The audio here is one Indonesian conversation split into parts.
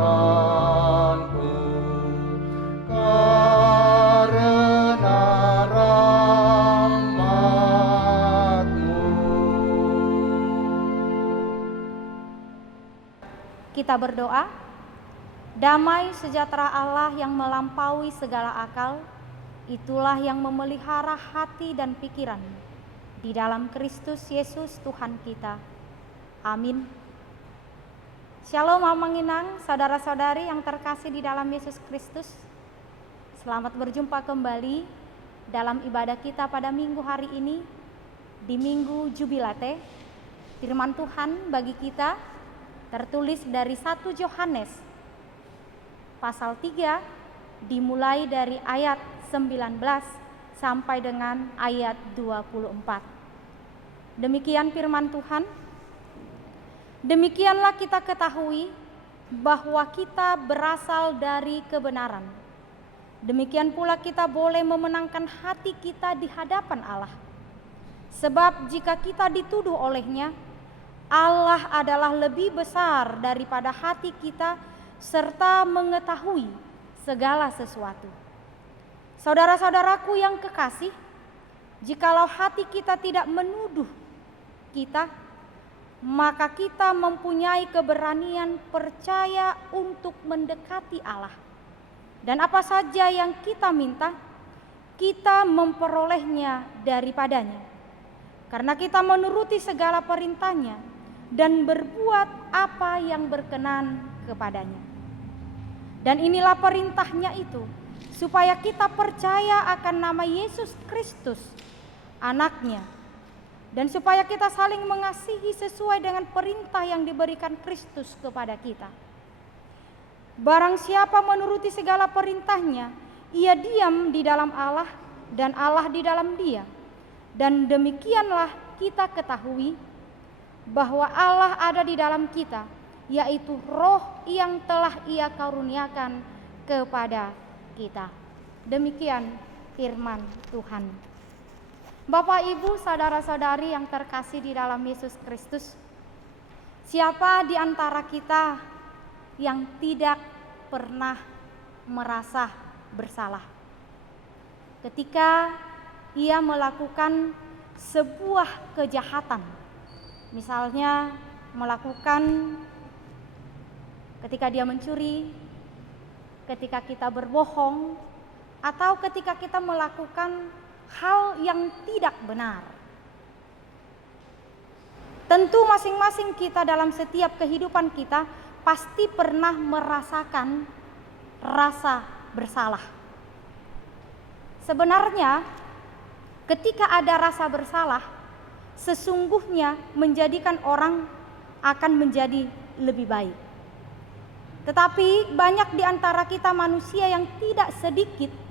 Tuhanku, karena rahmat-Mu. Kita berdoa. Damai sejahtera Allah yang melampaui segala akal, itulah yang memelihara hati dan pikiran di dalam Kristus Yesus Tuhan kita. Amin. Shalom Amanginang, saudara-saudari yang terkasih di dalam Yesus Kristus. Selamat berjumpa kembali dalam ibadah kita pada minggu hari ini, di Minggu Jubilate. Firman Tuhan bagi kita tertulis dari 1 Yohanes pasal 3, dimulai dari ayat 19 sampai dengan ayat 24. Demikian firman Tuhan. Demikianlah kita ketahui bahwa kita berasal dari kebenaran. Demikian pula kita boleh memenangkan hati kita di hadapan Allah. Sebab jika kita dituduh olehnya, Allah adalah lebih besar daripada hati kita serta mengetahui segala sesuatu. Saudara-saudaraku yang kekasih, jikalau hati kita tidak menuduh kita, maka kita mempunyai keberanian percaya untuk mendekati Allah. Dan apa saja yang kita minta, kita memperolehnya daripadanya. Karena kita menuruti segala perintahnya dan berbuat apa yang berkenan kepadanya. Dan inilah perintahnya itu, supaya kita percaya akan nama Yesus Kristus, anaknya, dan supaya kita saling mengasihi sesuai dengan perintah yang diberikan Kristus kepada kita. Barang siapa menuruti segala perintahnya, ia diam di dalam Allah dan Allah di dalam dia. Dan demikianlah kita ketahui bahwa Allah ada di dalam kita, yaitu Roh yang telah Ia karuniakan kepada kita. Demikian firman Tuhan. Bapak, Ibu, saudara-saudari yang terkasih di dalam Yesus Kristus, siapa di antara kita yang tidak pernah merasa bersalah ketika ia melakukan sebuah kejahatan? Misalnya melakukan ketika dia mencuri, ketika kita berbohong, atau ketika kita melakukan hal yang tidak benar. Tentu masing-masing kita dalam setiap kehidupan kita pasti pernah merasakan rasa bersalah. Sebenarnya ketika ada rasa bersalah, sesungguhnya menjadikan orang akan menjadi lebih baik. Tetapi banyak di antara kita manusia yang tidak sedikit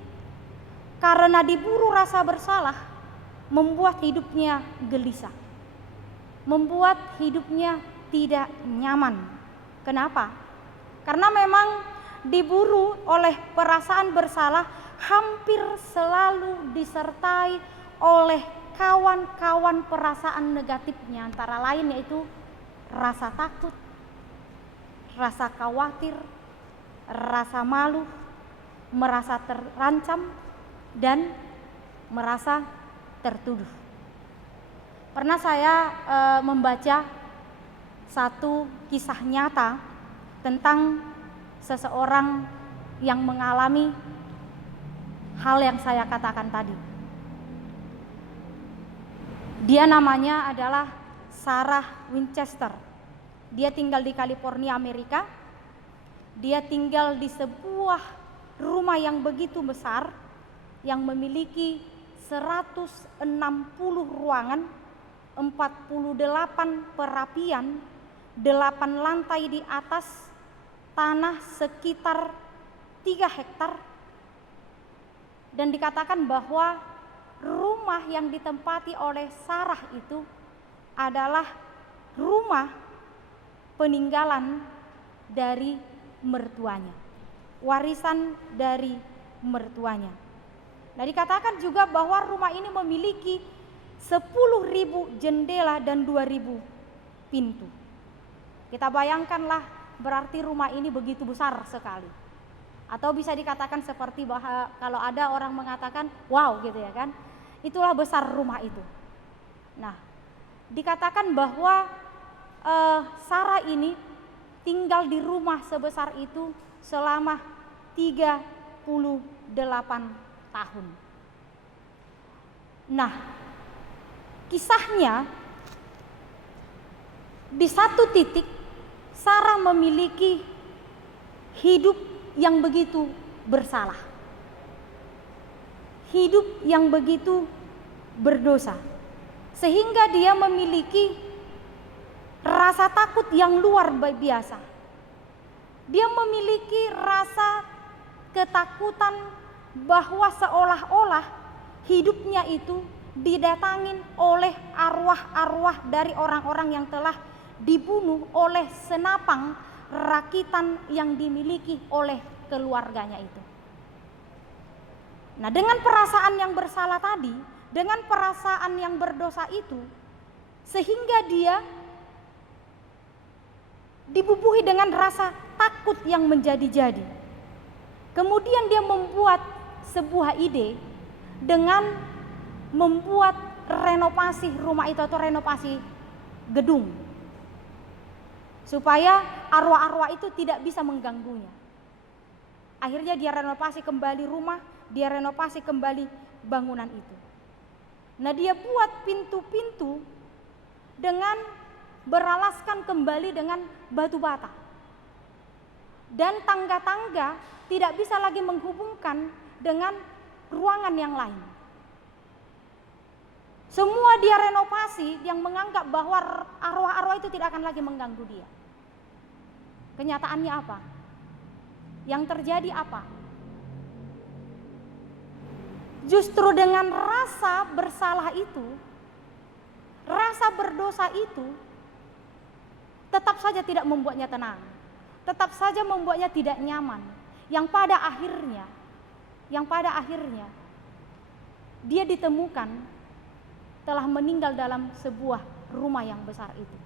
karena diburu rasa bersalah membuat hidupnya gelisah, membuat hidupnya tidak nyaman. Kenapa? Karena memang diburu oleh perasaan bersalah hampir selalu disertai oleh kawan-kawan perasaan negatifnya, antara lain yaitu rasa takut, rasa khawatir, rasa malu, merasa terancam, dan merasa tertuduh. Pernah saya membaca satu kisah nyata tentang seseorang yang mengalami hal yang saya katakan tadi. Dia namanya adalah Sarah Winchester. Dia tinggal di California, Amerika. Dia tinggal di sebuah rumah yang begitu besar, yang memiliki 160 ruangan, 48 perapian, 8 lantai di atas, tanah sekitar 3 hektar. Dan dikatakan bahwa rumah yang ditempati oleh Sarah itu adalah rumah peninggalan dari mertuanya, warisan dari mertuanya. Nah, dikatakan juga bahwa rumah ini memiliki 10.000 jendela dan 2.000 pintu. Kita bayangkanlah berarti rumah ini begitu besar sekali. Atau bisa dikatakan seperti bahwa kalau ada orang mengatakan wow gitu ya kan, itulah besar rumah itu. Nah, dikatakan bahwa Sarah ini tinggal di rumah sebesar itu selama 38 tahun. Nah, kisahnya di satu titik Sarah memiliki hidup yang begitu bersalah, hidup yang begitu berdosa, sehingga dia memiliki rasa takut yang luar biasa. Dia memiliki rasa ketakutan bahwa seolah-olah hidupnya itu didatangin oleh arwah-arwah dari orang-orang yang telah dibunuh oleh senapang rakitan yang dimiliki oleh keluarganya itu. Nah, dengan perasaan yang bersalah tadi, dengan perasaan yang berdosa itu, sehingga dia dibubuhi dengan rasa takut yang menjadi-jadi. Kemudian dia membuat sebuah ide dengan membuat renovasi rumah itu atau renovasi gedung, supaya arwah-arwah itu tidak bisa mengganggunya. Akhirnya dia renovasi kembali rumah, dia renovasi kembali bangunan itu. Nah, dia buat pintu-pintu dengan beralaskan kembali dengan batu bata. Dan tangga-tangga tidak bisa lagi menghubungkan dengan ruangan yang lain. Semua dia renovasi yang menganggap bahwa arwah-arwah itu tidak akan lagi mengganggu dia. Kenyataannya apa? Yang terjadi apa? Justru dengan rasa bersalah itu, rasa berdosa itu tetap saja tidak membuatnya tenang, tetap saja membuatnya tidak nyaman. Yang pada akhirnya dia ditemukan telah meninggal dalam sebuah rumah yang besar itu.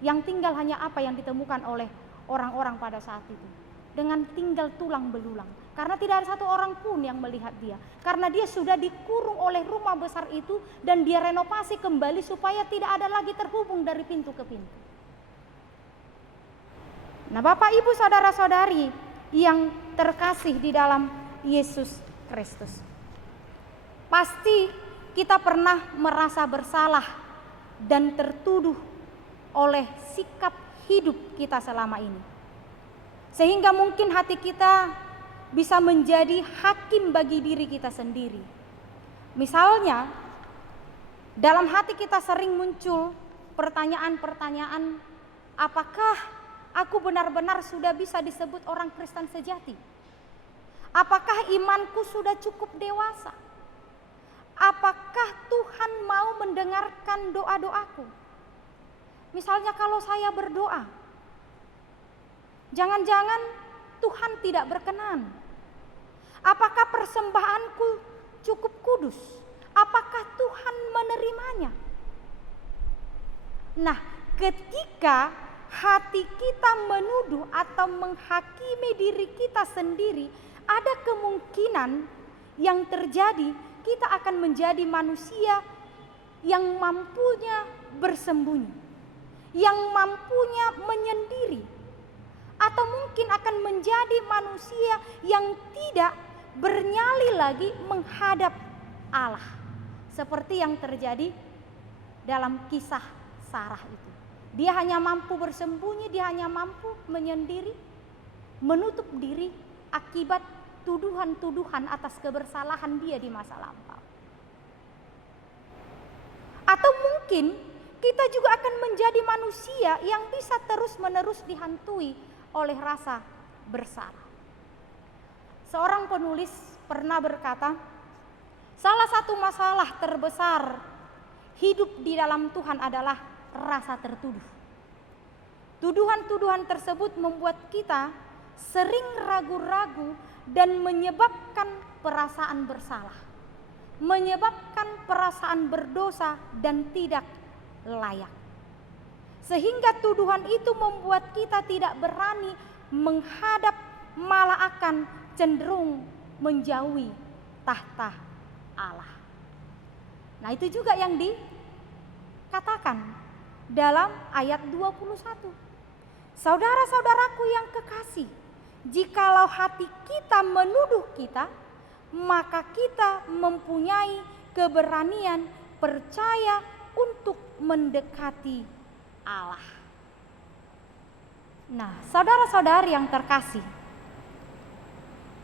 Yang tinggal hanya apa yang ditemukan oleh orang-orang pada saat itu, dengan tinggal tulang belulang, karena tidak ada satu orang pun yang melihat dia, karena dia sudah dikurung oleh rumah besar itu dan dia renovasi kembali supaya tidak ada lagi terhubung dari pintu ke pintu. Nah, Bapak Ibu saudara-saudari yang terkasih di dalam Yesus Kristus, pasti kita pernah merasa bersalah dan tertuduh oleh sikap hidup kita selama ini, sehingga mungkin hati kita bisa menjadi hakim bagi diri kita sendiri. Misalnya, dalam hati kita sering muncul pertanyaan-pertanyaan, apakah aku benar-benar sudah bisa disebut orang Kristen sejati? Apakah imanku sudah cukup dewasa? Apakah Tuhan mau mendengarkan doa-doaku? Misalnya kalau saya berdoa, jangan-jangan Tuhan tidak berkenan. Apakah persembahanku cukup kudus? Apakah Tuhan menerimanya? Nah, ketika hati kita menuduh atau menghakimi diri kita sendiri, ada kemungkinan yang terjadi kita akan menjadi manusia yang mampunya bersembunyi, yang mampunya menyendiri, atau mungkin akan menjadi manusia yang tidak bernyali lagi menghadap Allah, seperti yang terjadi dalam kisah Sarah itu. Dia hanya mampu bersembunyi, dia hanya mampu menyendiri, menutup diri akibat tuduhan-tuduhan atas kebersalahan dia di masa lampau. Atau mungkin kita juga akan menjadi manusia yang bisa terus-menerus dihantui oleh rasa bersalah. Seorang penulis pernah berkata, salah satu masalah terbesar hidup di dalam Tuhan adalah rasa tertuduh. Tuduhan-tuduhan tersebut membuat kita sering ragu-ragu dan menyebabkan perasaan bersalah, menyebabkan perasaan berdosa dan tidak layak. sehingga tuduhan itu membuat kita tidak berani menghadap, malah akan cenderung menjauhi tahta Allah. Nah, itu juga yang dikatakan dalam ayat 21. Saudara-saudaraku yang kekasih, jikalau hati kita menuduh kita, maka kita mempunyai keberanian percaya untuk mendekati Allah. Nah, saudara-saudari yang terkasih,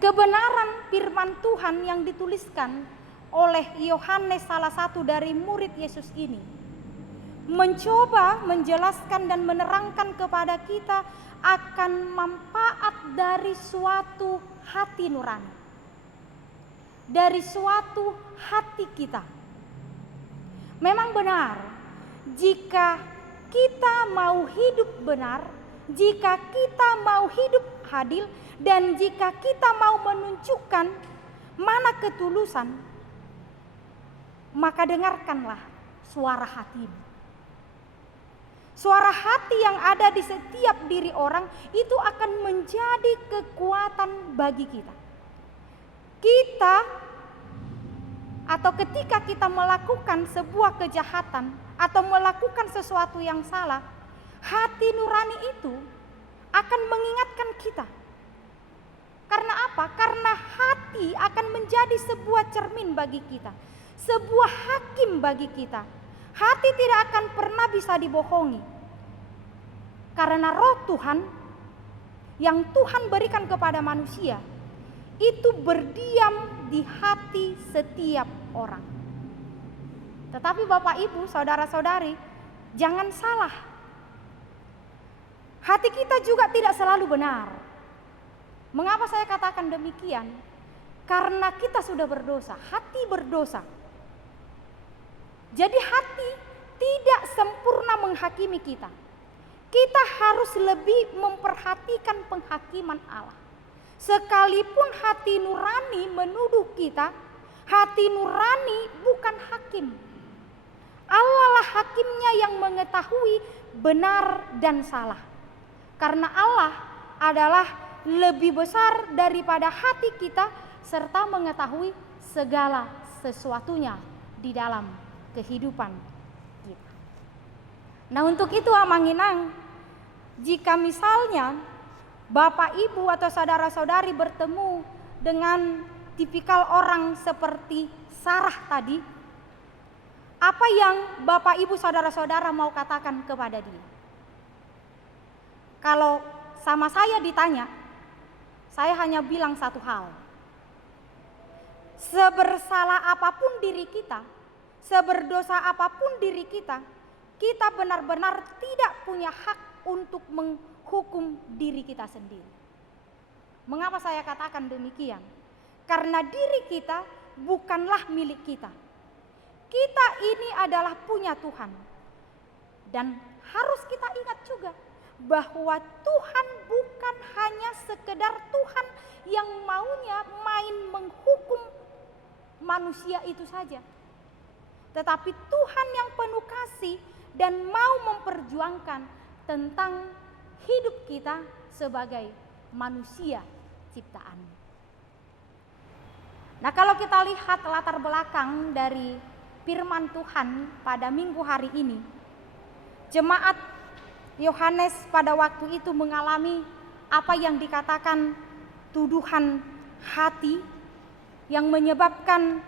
kebenaran firman Tuhan yang dituliskan oleh Yohanes, salah satu dari murid Yesus ini, mencoba menjelaskan dan menerangkan kepada kita akan manfaat dari suatu hati nurani, dari suatu hati kita. Memang benar, jika kita mau hidup benar, jika kita mau hidup adil, dan jika kita mau menunjukkan mana ketulusan, maka dengarkanlah suara hatimu. Suara hati yang ada di setiap diri orang itu akan menjadi kekuatan bagi kita. Kita atau ketika kita melakukan sebuah kejahatan atau melakukan sesuatu yang salah, hati nurani itu akan mengingatkan kita. Karena apa? Karena hati akan menjadi sebuah cermin bagi kita, sebuah hakim bagi kita. Hati tidak akan pernah bisa dibohongi. Karena roh Tuhan yang Tuhan berikan kepada manusia itu berdiam di hati setiap orang. Tetapi Bapak Ibu, saudara-saudari, jangan salah. Hati kita juga tidak selalu benar. Mengapa saya katakan demikian? Karena kita sudah berdosa, hati berdosa. Jadi hati tidak sempurna menghakimi kita. Kita harus lebih memperhatikan penghakiman Allah. Sekalipun hati nurani menuduh kita, hati nurani bukan hakim. Allah lah hakimnya yang mengetahui benar dan salah. Karena Allah adalah lebih besar daripada hati kita serta mengetahui segala sesuatunya di dalam kehidupan kita. Nah, untuk itu Amanginang, jika misalnya Bapak Ibu atau saudara-saudari bertemu dengan tipikal orang seperti Sarah tadi, apa yang Bapak Ibu saudara-saudara mau katakan kepada dia? Kalau sama saya ditanya, saya hanya bilang satu hal. Sebersalah apapun diri kita, seberdosa apapun diri kita, kita benar-benar tidak punya hak untuk menghukum diri kita sendiri. Mengapa saya katakan demikian? Karena diri kita bukanlah milik kita. Kita ini adalah punya Tuhan. Dan harus kita ingat juga bahwa Tuhan bukan hanya sekedar Tuhan yang maunya main menghukum manusia itu saja. Tetapi Tuhan yang penuh kasih dan mau memperjuangkan tentang hidup kita sebagai manusia ciptaan. Nah, kalau kita lihat latar belakang dari firman Tuhan pada minggu hari ini, jemaat Yohanes pada waktu itu mengalami apa yang dikatakan tuduhan hati yang menyebabkan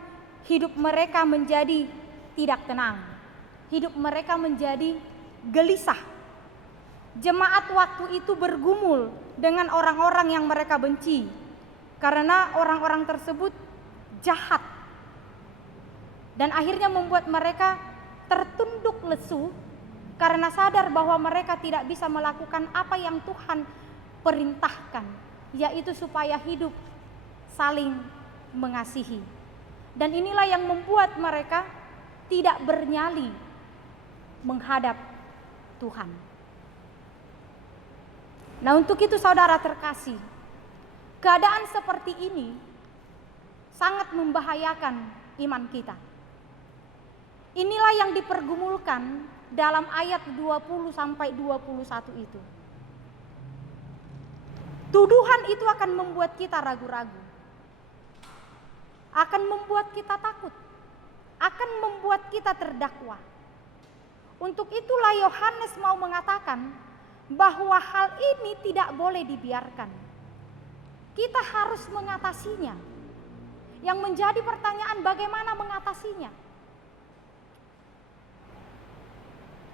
hidup mereka menjadi tidak tenang. Hidup mereka menjadi gelisah. Jemaat waktu itu bergumul dengan orang-orang yang mereka benci karena orang-orang tersebut jahat dan akhirnya membuat mereka tertunduk lesu karena sadar bahwa mereka tidak bisa melakukan apa yang Tuhan perintahkan, yaitu supaya hidup saling mengasihi. Dan inilah yang membuat mereka tidak bernyali menghadap Tuhan. Nah, untuk itu saudara terkasih, keadaan seperti ini sangat membahayakan iman kita. Inilah yang dipergumulkan dalam ayat 20 sampai 21 itu. Tuduhan itu akan membuat kita ragu-ragu, akan membuat kita takut, akan membuat kita terdakwa. Untuk itulah Yohanes mau mengatakan bahwa hal ini tidak boleh dibiarkan. Kita harus mengatasinya. Yang menjadi pertanyaan, bagaimana mengatasinya?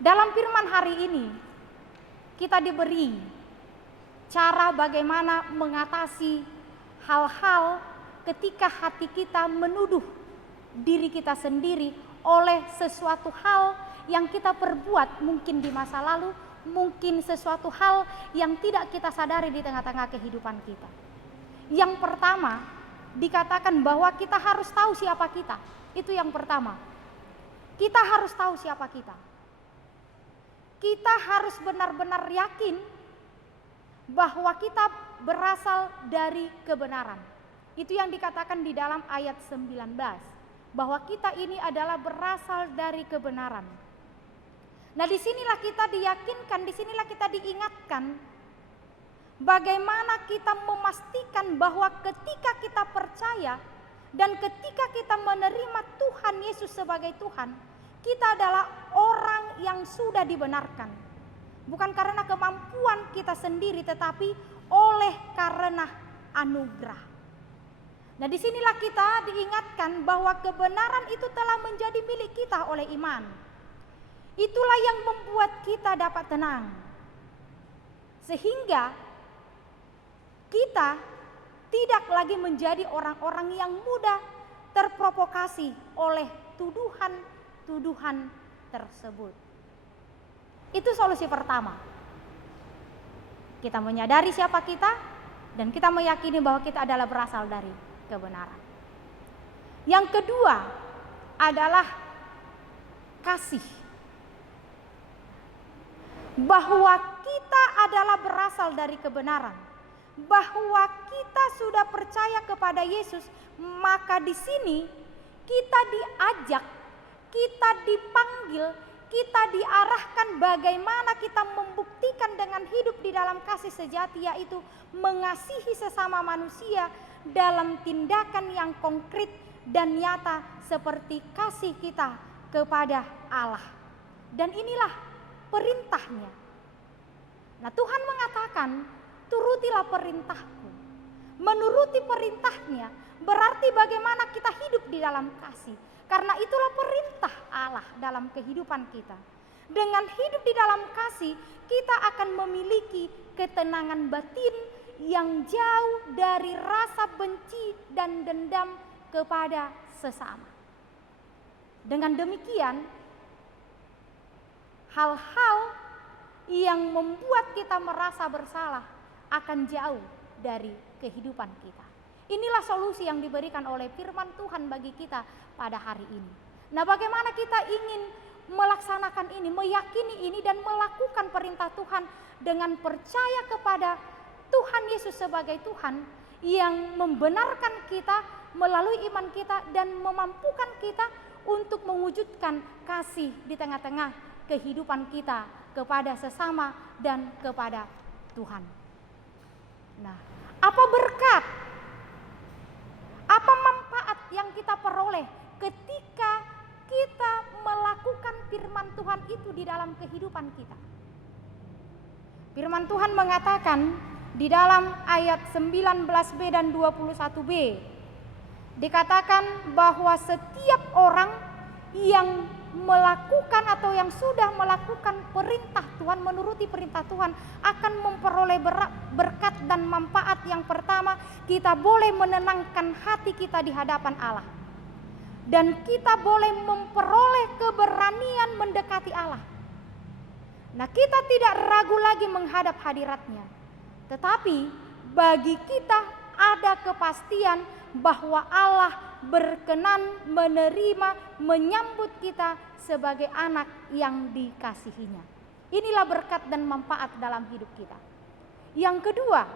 Dalam firman hari ini kita diberi cara bagaimana mengatasi hal-hal ketika hati kita menuduh diri kita sendiri oleh sesuatu hal yang kita perbuat mungkin di masa lalu, mungkin sesuatu hal yang tidak kita sadari di tengah-tengah kehidupan kita. Yang pertama, dikatakan bahwa kita harus tahu siapa kita. Itu yang pertama. Kita harus tahu siapa kita. Kita harus benar-benar yakin bahwa kita berasal dari kebenaran. Itu yang dikatakan di dalam ayat 19, bahwa kita ini adalah berasal dari kebenaran. Nah, disinilah kita diyakinkan, disinilah kita diingatkan bagaimana kita memastikan bahwa ketika kita percaya dan ketika kita menerima Tuhan Yesus sebagai Tuhan, kita adalah orang yang sudah dibenarkan. Bukan karena kemampuan kita sendiri, tetapi oleh karena anugerah. Nah, disinilah kita diingatkan bahwa kebenaran itu telah menjadi milik kita oleh iman. Itulah yang membuat kita dapat tenang. Sehingga kita tidak lagi menjadi orang-orang yang mudah terprovokasi oleh tuduhan tersebut. Itu solusi pertama. Kita menyadari siapa kita dan kita meyakini bahwa kita adalah berasal dari kebenaran. Yang kedua adalah kasih. Bahwa kita adalah berasal dari kebenaran. Bahwa kita sudah percaya kepada Yesus, maka di sini kita diajak, kita dipanggil, kita diarahkan bagaimana kita membuktikan dengan hidup di dalam kasih sejati, yaitu mengasihi sesama manusia dalam tindakan yang konkret dan nyata seperti kasih kita kepada Allah. Dan inilah perintahnya. Nah, Tuhan mengatakan, turutilah perintahku. Menuruti perintahnya berarti bagaimana kita hidup di dalam kasih. Karena itulah perintah Allah dalam kehidupan kita. Dengan hidup di dalam kasih, kita akan memiliki ketenangan batin yang jauh dari rasa benci dan dendam kepada sesama. Dengan demikian, hal-hal yang membuat kita merasa bersalah akan jauh dari kehidupan kita. Inilah solusi yang diberikan oleh firman Tuhan bagi kita pada hari ini. Nah, bagaimana kita ingin melaksanakan ini, meyakini ini dan melakukan perintah Tuhan dengan percaya kepada Tuhan Yesus sebagai Tuhan yang membenarkan kita melalui iman kita dan memampukan kita untuk mewujudkan kasih di tengah-tengah kehidupan kita kepada sesama dan kepada Tuhan. Nah, apa berkat, apa manfaat yang kita peroleh ketika kita melakukan firman Tuhan itu di dalam kehidupan kita? Firman Tuhan mengatakan di dalam ayat 19b dan 21b, dikatakan bahwa setiap orang yang melakukan atau yang sudah melakukan perintah Tuhan, menuruti perintah Tuhan, akan memperoleh berkat dan manfaat. Yang pertama, kita boleh menenangkan hati kita di hadapan Allah. Dan kita boleh memperoleh keberanian mendekati Allah. Nah, kita tidak ragu lagi menghadap hadirat-Nya. Tetapi bagi kita ada kepastian bahwa Allah berkenan menerima, menyambut kita sebagai anak yang dikasihinya. Inilah berkat dan manfaat dalam hidup kita. Yang kedua,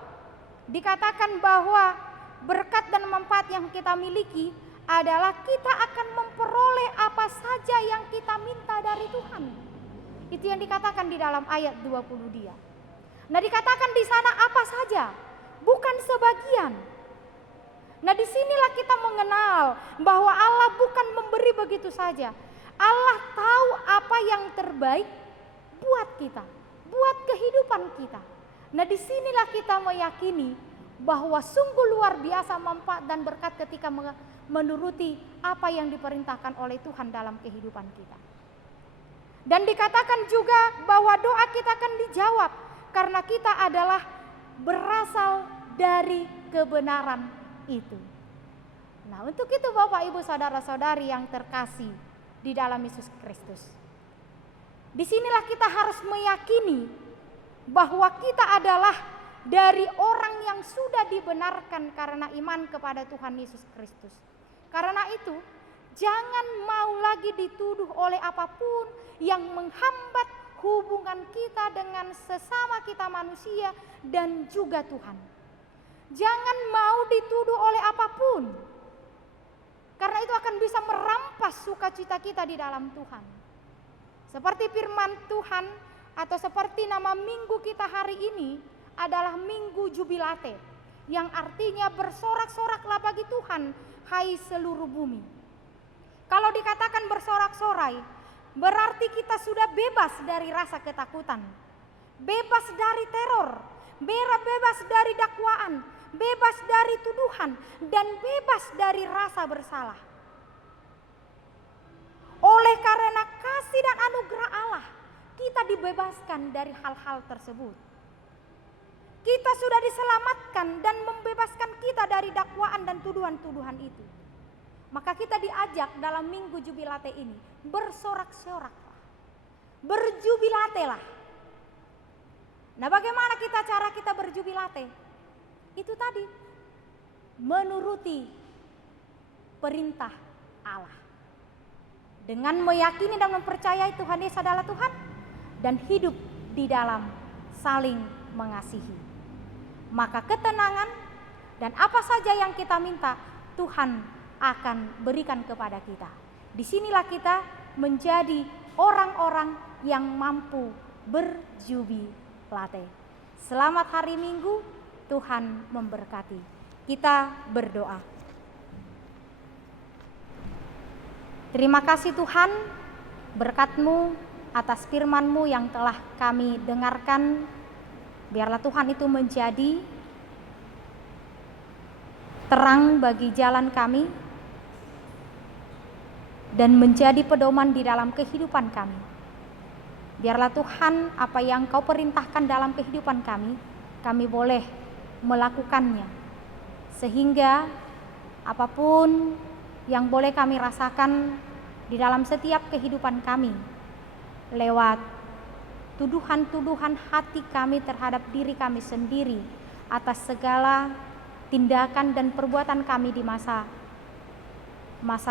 dikatakan bahwa berkat dan manfaat yang kita miliki adalah kita akan memperoleh apa saja yang kita minta dari Tuhan. Itu yang dikatakan di dalam ayat 20 dia. Nah, dikatakan di sana apa saja, bukan sebagian. Nah, disinilah kita mengenal bahwa Allah bukan memberi begitu saja. Allah tahu apa yang terbaik buat kita, buat kehidupan kita. Nah, disinilah kita meyakini bahwa sungguh luar biasa manfaat dan berkat ketika menuruti apa yang diperintahkan oleh Tuhan dalam kehidupan kita. Dan dikatakan juga bahwa doa kita akan dijawab karena kita adalah berasal dari kebenaran itu. Nah, untuk itu Bapak Ibu saudara-saudari yang terkasih di dalam Yesus Kristus, disinilah kita harus meyakini bahwa kita adalah dari orang yang sudah dibenarkan karena iman kepada Tuhan Yesus Kristus. Karena itu, jangan mau lagi dituduh oleh apapun yang menghambat hubungan kita dengan sesama kita manusia dan juga Tuhan. Jangan mau dituduh oleh apapun, karena itu akan bisa merampas sukacita kita di dalam Tuhan. Seperti firman Tuhan atau seperti nama minggu kita hari ini adalah Minggu Jubilate, yang artinya bersorak-soraklah bagi Tuhan, hai seluruh bumi. Kalau dikatakan bersorak-sorai, berarti kita sudah bebas dari rasa ketakutan, bebas dari teror, bebas dari dakwaan, bebas dari tuduhan, dan bebas dari rasa bersalah. Oleh karena kasih dan anugerah Allah, kita dibebaskan dari hal-hal tersebut. Kita sudah diselamatkan dan membebaskan kita dari dakwaan dan tuduhan-tuduhan itu. Maka kita diajak dalam Minggu Jubilate ini, bersorak-soraklah, berjubilatelah. Nah, bagaimana cara kita berjubilate? Itu tadi, menuruti perintah Allah. Dengan meyakini dan mempercayai Tuhan Yesus adalah Tuhan, dan hidup di dalam saling mengasihi. Maka ketenangan dan apa saja yang kita minta, Tuhan akan berikan kepada kita. Disinilah kita menjadi orang-orang yang mampu berjubilate. Selamat hari Minggu, Tuhan memberkati. Kita berdoa. Terima kasih Tuhan, berkat-Mu atas firman-Mu yang telah kami dengarkan. Biarlah Tuhan itu menjadi terang bagi jalan kami dan menjadi pedoman di dalam kehidupan kami. Biarlah Tuhan apa yang Kau perintahkan dalam kehidupan kami boleh melakukannya. Sehingga apapun yang boleh kami rasakan di dalam setiap kehidupan kami, lewat tuduhan-tuduhan hati kami terhadap diri kami sendiri atas segala tindakan dan perbuatan kami di masa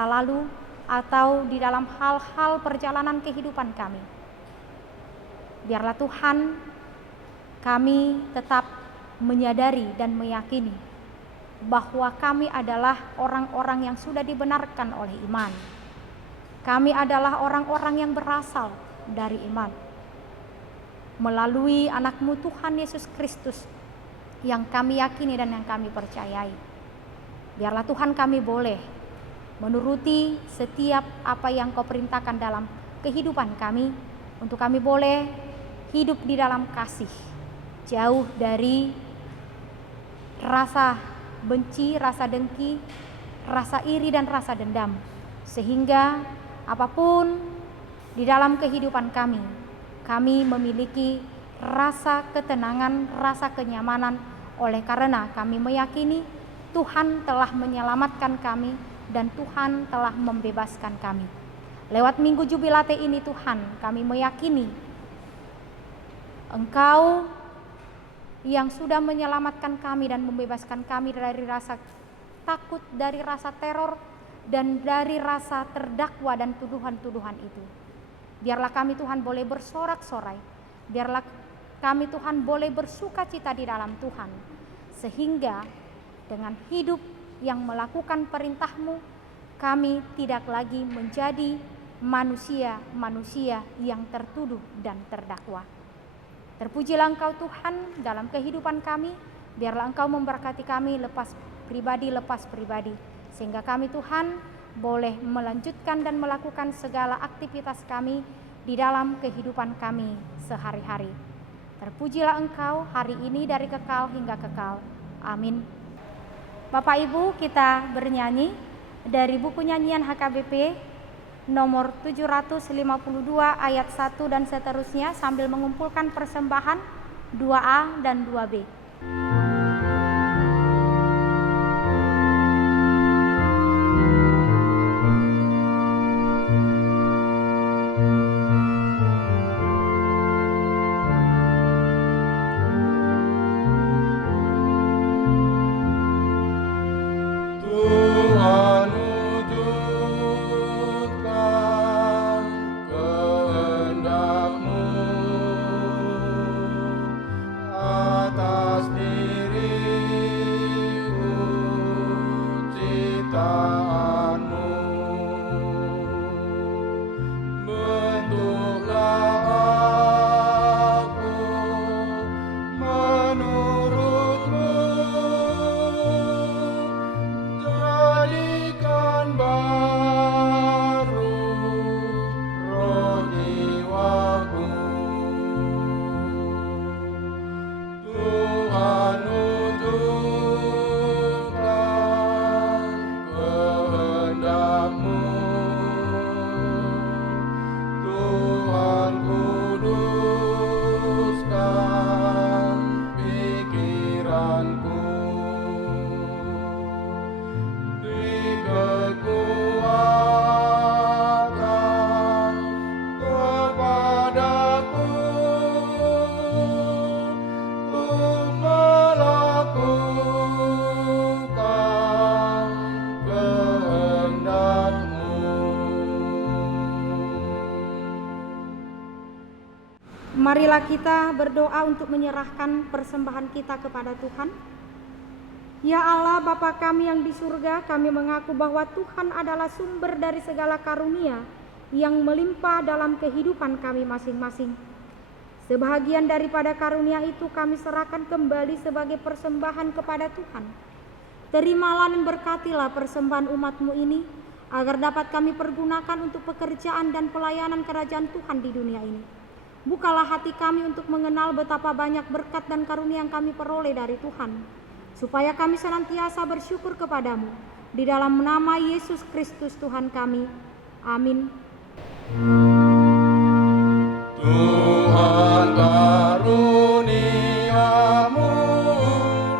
lalu atau di dalam hal-hal perjalanan kehidupan kami. Biarlah Tuhan kami tetap menyadari dan meyakini bahwa kami adalah orang-orang yang sudah dibenarkan oleh iman. Kami adalah orang-orang yang berasal dari iman melalui anak-Mu Tuhan Yesus Kristus yang kami yakini dan yang kami percayai. Biarlah Tuhan kami boleh menuruti setiap apa yang Kau perintahkan dalam kehidupan kami, untuk kami boleh hidup di dalam kasih, jauh dari rasa benci, rasa dengki, rasa iri dan rasa dendam, sehingga apapun di dalam kehidupan kami memiliki rasa ketenangan, rasa kenyamanan, oleh karena kami meyakini Tuhan telah menyelamatkan kami dan Tuhan telah membebaskan kami. Lewat Minggu Jubilate ini Tuhan, kami meyakini Engkau yang sudah menyelamatkan kami dan membebaskan kami dari rasa takut, dari rasa teror, dan dari rasa terdakwa dan tuduhan-tuduhan itu. Biarlah kami Tuhan boleh bersorak-sorai, biarlah kami Tuhan boleh bersuka cita di dalam Tuhan, sehingga dengan hidup yang melakukan perintah-Mu, kami tidak lagi menjadi manusia-manusia yang tertuduh dan terdakwa. Terpujilah Engkau Tuhan dalam kehidupan kami, biarlah Engkau memberkati kami lepas pribadi, sehingga kami Tuhan boleh melanjutkan dan melakukan segala aktivitas kami di dalam kehidupan kami sehari-hari. Terpujilah Engkau hari ini dari kekal hingga kekal. Amin. Bapak Ibu, kita bernyanyi dari buku nyanyian HKBP nomor 752 ayat 1 dan seterusnya sambil mengumpulkan persembahan 2A dan 2B. Marilah kita berdoa untuk menyerahkan persembahan kita kepada Tuhan. Ya Allah, Bapa kami yang di surga, kami mengaku bahwa Tuhan adalah sumber dari segala karunia yang melimpah dalam kehidupan kami masing-masing. Sebahagian daripada karunia itu kami serahkan kembali sebagai persembahan kepada Tuhan. Terimalah dan berkatilah persembahan umat-Mu ini, agar dapat kami pergunakan untuk pekerjaan dan pelayanan kerajaan Tuhan di dunia ini. Bukalah hati kami untuk mengenal betapa banyak berkat dan karunia yang kami peroleh dari Tuhan, supaya kami senantiasa bersyukur kepadamu. Di dalam nama Yesus Kristus Tuhan kami. Amin. Tuhan karuniamu,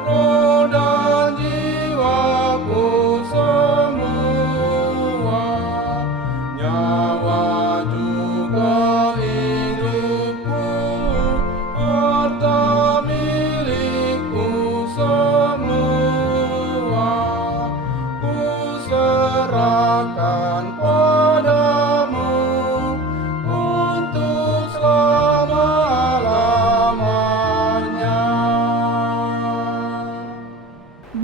roh dan jiwaku semua, nyawa juga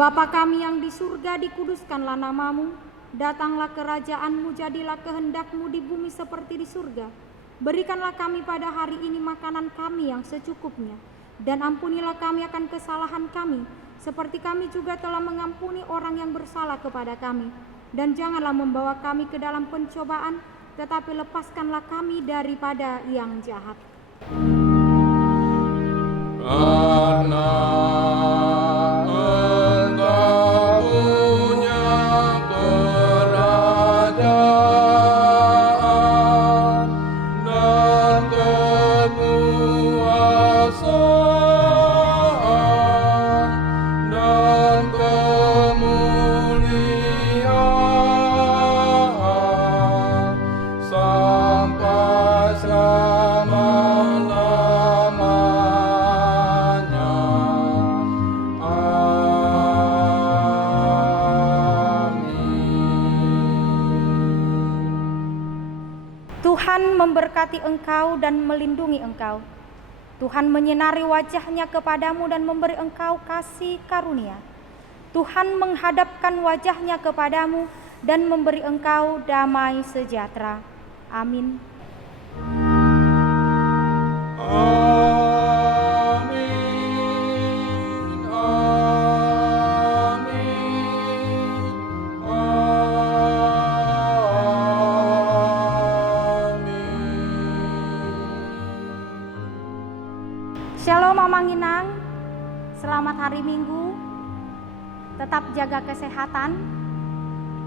Bapa kami yang di surga, dikuduskanlah namamu, datanglah kerajaan-Mu, jadilah kehendak-Mu di bumi seperti di surga. Berikanlah kami pada hari ini makanan kami yang secukupnya, dan ampunilah kami akan kesalahan kami, seperti kami juga telah mengampuni orang yang bersalah kepada kami. Dan janganlah membawa kami ke dalam pencobaan, tetapi lepaskanlah kami daripada yang jahat. Karena Tuhan memberkati engkau dan melindungi engkau. Tuhan menyinari wajah-Nya kepadamu dan memberi engkau kasih karunia. Tuhan menghadapkan wajah-Nya kepadamu dan memberi engkau damai sejahtera. Amin. Amin. Amin. Amin. Shalom Mamanginang, selamat hari Minggu. Tetap jaga kesehatan,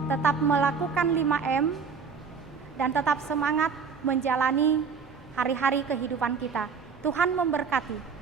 tetap melakukan 5M, dan tetap semangat menjalani hari-hari kehidupan kita. Tuhan memberkati.